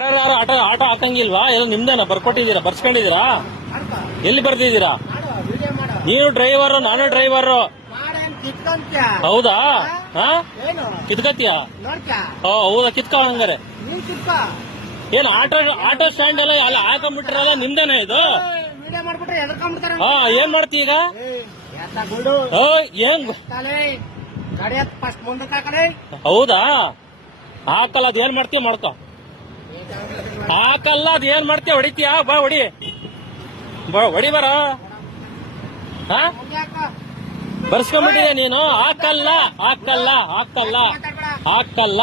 ಯಾರು auto auto ಹಾಕಂಗಿಲ್ವಾ? ಎಲ್ಲ ನಿಮ್ದೇನ ಬರ್ಕೊಟ್ಟಿದ್ದೀರಾ, ಬರ್ಸ್ಕೊಂಡಿದ್ದೀರಾ? ಎಲ್ಲಿ ಬರ್ದಿದ್ದೀರಾ? ನೀನು ಡ್ರೈವರ್, ನಾನು ಡ್ರೈವರ್. ಹೌದಾ? ಕಿತ್ಕತ್ತೀಯ? ಹೌದಾ, ಕಿತ್ಕ ಹಂಗಾರೆ. ಏನ್ ಆಟೋ ಸ್ಟ್ಯಾಂಡ್ ಎಲ್ಲ ಅಲ್ಲ ಹಾಕೊಂಡ್ಬಿಟ್ರಲ್ಲ, ನಿಮ್ದೇನ ಇದು? ಏನ್ ಮಾಡ್ತಿ ಈಗ? ಏನ್ ಹೌದಾ? ಹಾಕಲ್ಲ, ಅದ್ ಏನ್ ಮಾಡ್ತೀವಿ ಮಾಡ್ಕೊ. ಹಾಕಲ್ಲ, ಅದ್ ಏನ್ ಮಾಡ್ತೀಯ? ಹೊಡಿತೀಯಾ? ಬಾ ಹೊಡಿ, ಹೊಡಿ ಬರ. ಬರ್ಸ್ಕೊಂಡ್ಬಿಟ್ಟಿದೆ ನೀನು. ಹಾಕಲ್ಲ ಹಾಕಲ್ಲ ಹಾಕಲ್ಲ ಹಾಕಲ್ಲ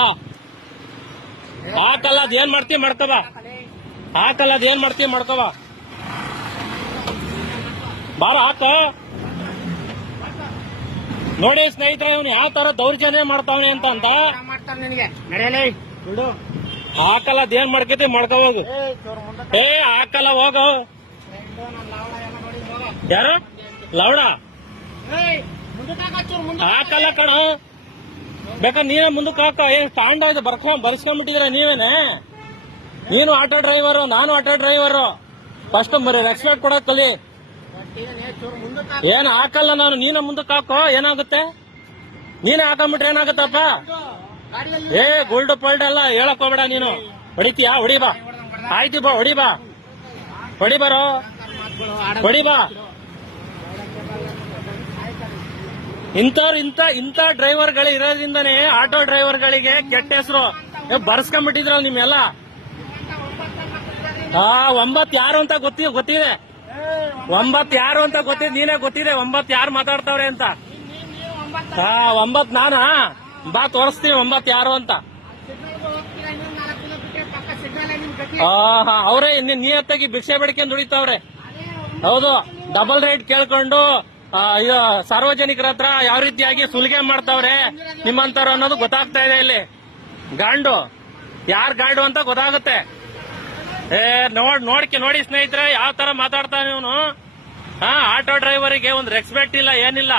ಹಾಕಲ್ಲ, ಅದ್ ಏನ್ ಮಾಡ್ತೀವಿ ಮಾಡ್ಕೊಬ. ಹಾಕಲ್ಲ, ಅದ್ ಏನ್ ಮಾಡ್ತೀವಿ ಮಾಡ್ಕೊಬ. ಬಾರ ಹಾಕ. ನೋಡಿ ಸ್ನೇಹಿತರೆ, ಇವನು ಯಾವ ತರ ದೌರ್ಜನ್ಯ ಮಾಡ್ತಾವನೆ ಅಂತ ಹಾಕಲ್ಲ, ಅದ್ ಏನ್ ಮಾಡ್ಕೈತಿ ಮಾಡ್ಕೋಹೋಗು. ಹಾಕಲ್ಲ, ಹೋಗು. ಯಾರು ಲವಣ? ಹಾಕಲ್ಲ ಕಣ, ಬೇಕಾ ನೀವೇ ಮುಂದಕ್ಕೆ ಹಾಕ. ಏನ್ ಸ್ಟ್ಯಾಂಡ್ ಆಯ್ತು ಬರ್ಸ್ಕೊಂಡ್ಬಿಟ್ಟಿದ್ರ ನೀವೇನೆ? ನೀನು ಆಟೋ ಡ್ರೈವರ್, ನಾನು ಆಟೋ ಡ್ರೈವರ್. ಫಸ್ಟ್ ಬರೀ ರೆಸ್ಪೆಕ್ಟ್ ಕೊಡಕ್ ಕಲಿ. ಏನ್ ಹಾಕಲ್ಲ ನಾನು, ನೀನ ಮುಂದಕ್ಕೆ ಹಾಕೋ. ಏನಾಗುತ್ತೆ? ನೀನೇ ಹಾಕೊಂಡ್ಬಿಟ್ರೆ ಏನಾಗುತ್ತಪ್ಪ? ಗೋಲ್ಡ್ ಪಲ್ಡ್ ಎಲ್ಲ ಹೇಳಕ್ ಹೋಗ್ಬೇಡ ನೀನು. ಹೊಡಿತೀಯಾ? ಹೊಡಿ ಬಾ. ಆಯ್ತು ಬಾ, ಹೊಡಿ ಬಾ, ಹೊಡಿ ಬರೋ, ಹೊಡಿ ಬಾ. ಇಂಥ ಡ್ರೈವರ್ಗಳು ಇರೋದ್ರಿಂದನೇ ಆಟೋ ಡ್ರೈವರ್ಗಳಿಗೆ ಕೆಟ್ಟ ಹೆಸರು. ಬರ್ಸ್ಕೊಂಡ್ಬಿಟ್ಟಿದ್ರಲ್ಲ ನಿಮ್ಮೆಲ್ಲ. 9 ಯಾರು ಅಂತ ಗೊತ್ತಿದೆ. 9 ಯಾರು ಅಂತ ಗೊತ್ತಿದೆ, ನೀನೇ ಗೊತ್ತಿದೆ 9 ಯಾರು ಮಾತಾಡ್ತಾವ್ರೆ ಅಂತ. 9 ನಾನಾ? ಬಾ ತೋರಿಸ್ತೀವಿ 9 ಯಾರು ಅಂತ. ಅವ್ರೇ ನಿಯತ್ತಾಗಿ ಭಿಕ್ಷೆ ಬೇಡ್ಕೊಂಡು ದುಡಿತಾವ್ರೆ. ಹೌದು, ಡಬಲ್ ರೇಟ್ ಕೇಳ್ಕೊಂಡು ಸಾರ್ವಜನಿಕರ ಹತ್ರ ಯಾವ ರೀತಿಯಾಗಿ ಸುಲಿಗೆ ಮಾಡ್ತಾವ್ರೆ ನಿಮ್ಮಂತವ್ರು ಅನ್ನೋದು ಗೊತ್ತಾಗ್ತಾ ಇದೆ ಇಲ್ಲಿ. ಗಾಂಡು ಯಾರ್ ಗಾಂಡು ಅಂತ ಗೊತ್ತಾಗುತ್ತೆ. ನೋಡಿ ಸ್ನೇಹಿತರೆ, ಯಾವ ತರ ಮಾತಾಡ್ತಾನೆ ಇವನು. ಆಟೋ ಡ್ರೈವರಿಗೆ ಒಂದು ರೆಸ್ಪೆಕ್ಟ್ ಇಲ್ಲ, ಏನಿಲ್ಲ.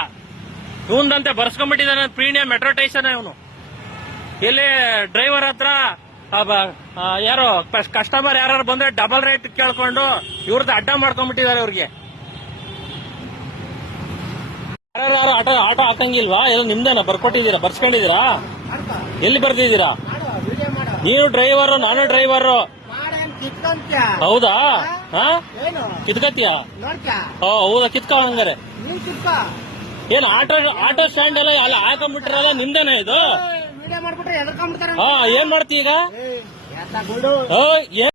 ಇವಂದಂತೆ ಬರ್ಸ್ಕೊಂಡ್ಬಿಟ್ಟಿದ್ದಾನೆ ಪ್ರೀಮಿಯಂ ಮೆಟ್ರೋ ಸ್ಟೇಷನ್ ಇವನು. ಇಲ್ಲಿ ಡ್ರೈವರ್ ಹತ್ರ ಯಾರೋ ಕಸ್ಟಮರ್ ಯಾರು ಬಂದ್ರೆ ಡಬಲ್ ರೇಟ್ ಕೇಳ್ಕೊಂಡು ಇವ್ರದ್ದು ಅಡ್ಡ ಮಾಡ್ಕೊಂಡ್ಬಿಟ್ಟಿದ್ದಾರೆ ಇವ್ರಿಗೆ. ಯಾರು ಆಟೋ ಹಾಕಂಗಿಲ್ವಾ? ಎಲ್ಲ ನಿಮ್ದೇನ ಬರ್ಕೊಟ್ಟಿದ್ದೀರಾ, ಬರ್ಸ್ಕೊಂಡಿದ್ದೀರಾ? ಎಲ್ಲಿ ಬರ್ದಿದ್ದೀರಾ? ನೀನು ಡ್ರೈವರ್, ನಾನು ಡ್ರೈವರ್. ಹೌದಾ? ಕಿತ್ಕತ್ತೀಯ? ಹೌದಾ, ಕಿತ್ಕ ಹಂಗಾರೆ. ಏನ್ ಆಟೋ ಸ್ಟ್ಯಾಂಡ್ ಎಲ್ಲ ಅಲ್ಲ ಹಾಕೊಂಡ್ಬಿಟ್ರಲ್ಲ, ನಿಮ್ದೇನ ಇದು? ಏನ್ ಮಾಡ್ತಿ ಈಗ?